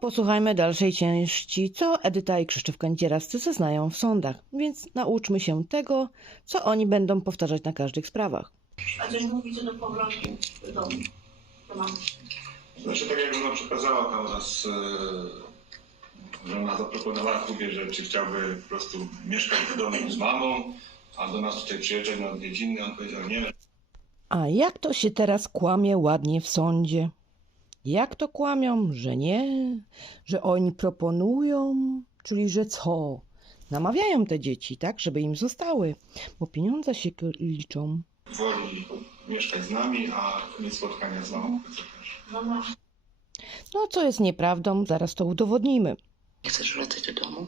Posłuchajmy dalszej części, co Edyta i Krzysztof Kędzierascy zeznają w sądach, więc nauczmy się tego, co oni będą powtarzać na każdych sprawach. A coś mówi co do powrotu do domu. Do mamy. Znaczy tak jak ona przekazała tam nas, e, że ona zaproponowała Kubie, że czy chciałby po prostu mieszkać w domu z mamą, a do nas tutaj przyjeżdżać na odwiedziny, on powiedział nie, A jak to się teraz kłamie ładnie w sądzie? Jak to kłamią, że nie, że oni proponują, czyli że co? Namawiają te dzieci, tak, żeby im zostały, bo pieniądze się liczą. woli mieszkać z nami, a nie spotkania z mamą. No. No, co jest nieprawdą, zaraz to udowodnimy. Nie chcesz wracać do domu?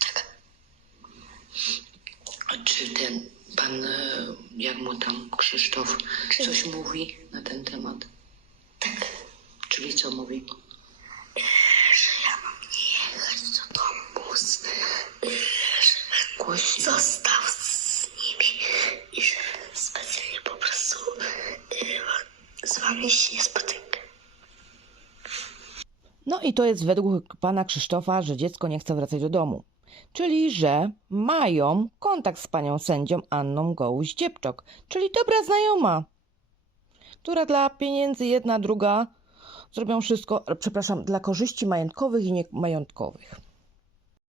Tak. A czy ten pan, e, jak mu tam Krzysztof, coś mówi na ten temat? Czyli co mówi? Że ja mam nie jechać do domu, że Głośno. został z nimi i że specjalnie po prostu z wami się nie spotykam. No i to jest według pana Krzysztofa, że dziecko nie chce wracać do domu. Czyli, że mają kontakt z panią sędzią Anną Gołuś-Dziepczok, czyli dobra znajoma, która dla pieniędzy jedna, druga zrobią wszystko, przepraszam, dla korzyści majątkowych i niemajątkowych.